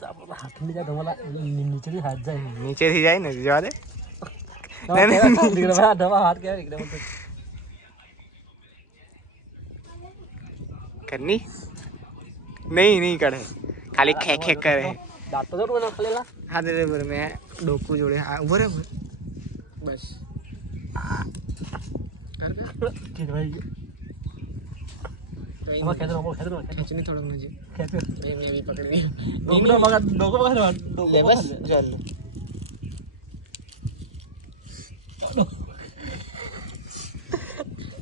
હાથની જાય તમારા નીચેથી હાથ જાય નીચેથી જાય ને જવા દે હાથ કહેવાય એકદમ કરની નહીં કરે ખાલી ખેક ખેક કરે દાંત તો જરૂર ખલેલા હા દે બરાબર મેં ડોકું જોડે હા બરાબર બસ ખેંચની થોડુંક નજીક મેં બી પકડી લે બસ ચાલ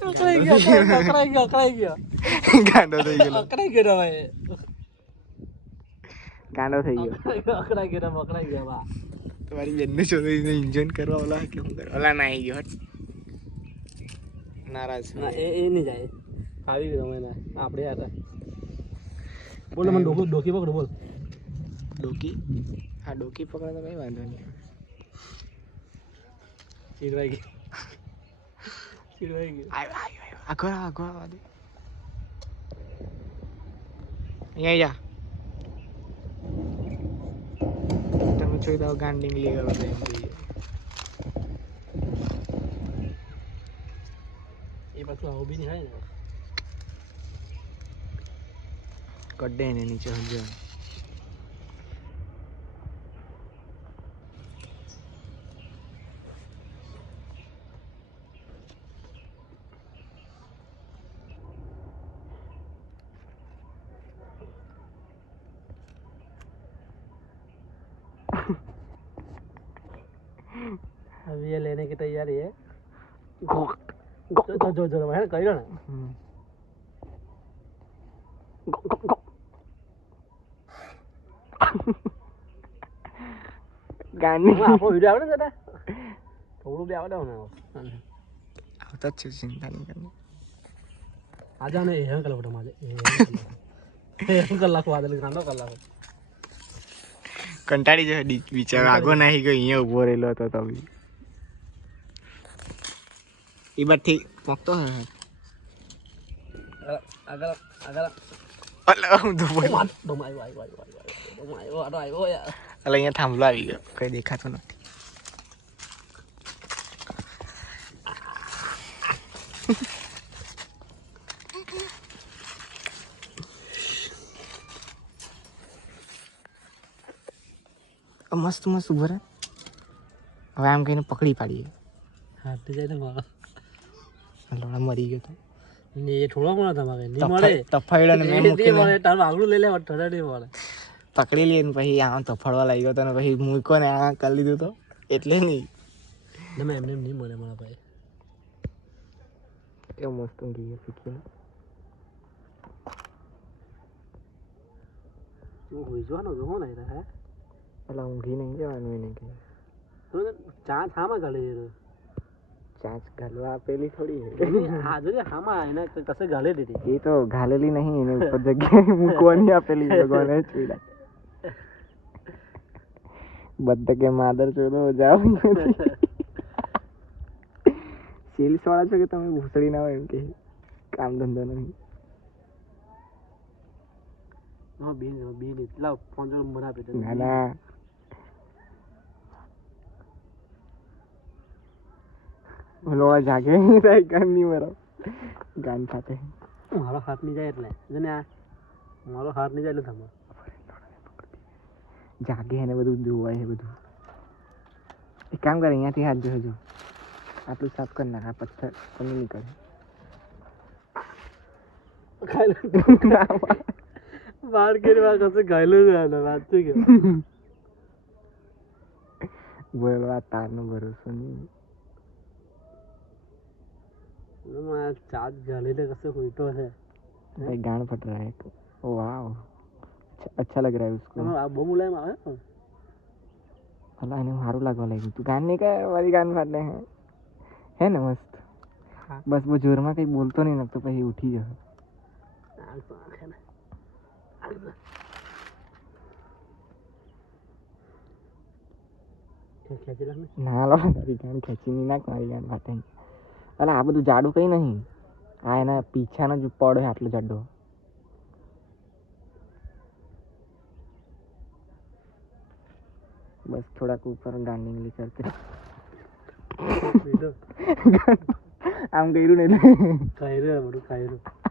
અકળાઈ ગયો ગાંડો થઈ ગયો અકળાઈ ગયો ભાઈ ગાંડો થઈ ગયો અકળાઈ ગયો બા તમારી બેનને ચોરીને ઇન્જોય કરવા ઓલા કેમ કરે ઓલા ના આવી ગયો નારાજ ના એ નહીં જાય આવી ગયો મને આપણે હતા બોલો મને ડોકી પકડો બોલ ડોકી હા ડોકી પકડે તો કઈ વાંધો નહીં ચીરવાઈ ગઈ આગળ આવા દે અહીંયા જા તમે જોઈ દો ગાંડિંગ લી કરો તો એમ જોઈએ એ પાછું આવું બી નહીં થાય ને કડે ને નીચે સમજો अभी ये लेने की तैयारी है जो है कहियो ना ગાંડી આપણો વિડીયો આવે ને જરા થોડું બી આવડે ને આવતા જ છે ચિંતા નહીં કરવાની આજે ને એ કલાક ફોટો મારે એ કલાક વાદળ કાંડો કલાક કંટાળી જાય વિચાર આગો નાહી ગયો અહીંયા ઉભો રહેલો હતો તો બી એ બારથી પકતો હે આગળ અલા હું તો બોલ આવ્યો યાર અલા અહીંયા થાંભલો આવી ગયો કઈ દેખાતો નથી મસ્ત મસ્ત ઉભો રહે હવે આમ કહીને પકડી પાડીએ હાથ જાય ને મારા લોડા મરી ગયો તો ને એ થોડો મળે તમારે નહીં મળે તફાયડો ને મેં મૂકીને મળે તારું આગળ લઈ લે ઠડા નહીં મળે પકડી લઈએ ને પછી આમ તફાડવા લાગ્યો તો ને પછી મૂક્યો ને આ કરી લીધું તો એટલે નહીં તમે એમને નહીં મળે મારા ભાઈ એવું મસ્ત ઊંઘી ગયો શીખીને હું હોઈ જવાનો તો હો નહીં હે એટલે ઊંઘી નહીં જવાનું એને કે ચાંચ હામાં ગાળી દીધું ચાંચ ઘાલવા આપેલી થોડી હા જો હામાં એને કશે ગાળી દીધી એ તો ઘાલેલી નહીં એને ઉપર જગ્યાએ મૂકવાની આપેલી ભગવાને છોડા બધા કે માદર ચોરો જાવ સેલ્સ વાળા છો કે તમે ભૂસડી ના હોય એમ કે કામ ધંધો નહીં બિલ એટલા 5 મને આપી દે ના ના લોડા જાગે નહીં થાય ગાન નહીં મરો ગાન સાથે મારો હાથ નહીં જાય એટલે જોને આ મારો હાથ નહીં જાય એટલે તમે જાગે એને બધું જોવાય છે બધું એક કામ કરે અહીંયાથી હાથ જોજો આટલું સાફ કરી નાખ આ પથ્થર તમે નહીં કરે બાર કે કશે ગાયલું જાય વાત છે કે બોલો આ તારનો ભરોસો નહીં चार्ज गाली ले कैसे हुई तो है भाई गान फट रहा है ओ वाओ अच्छा लग रहा है उसको आप वो मुलायम आए अल्लाह ने हारू लगवा लगी तू गान नहीं का वाली गान फाड़ने हैं है ना मस्त हाँ। बस वो जोर में कहीं बोलतो नहीं ना तो कहीं उठी जा ના લો મારી ગાન ખેંચી નહીં નાખ મારી ગાન ફાટે અલા આ બધું જાડું કઈ નહીં આ એના પીછાનો જ પડે આટલો જાડો બસ થોડાક ઉપર ગાંડી કરતે પીધો આમ કર્યું ને એટલે ખાઈ રહ્યો બધું ખાઈ રહ્યું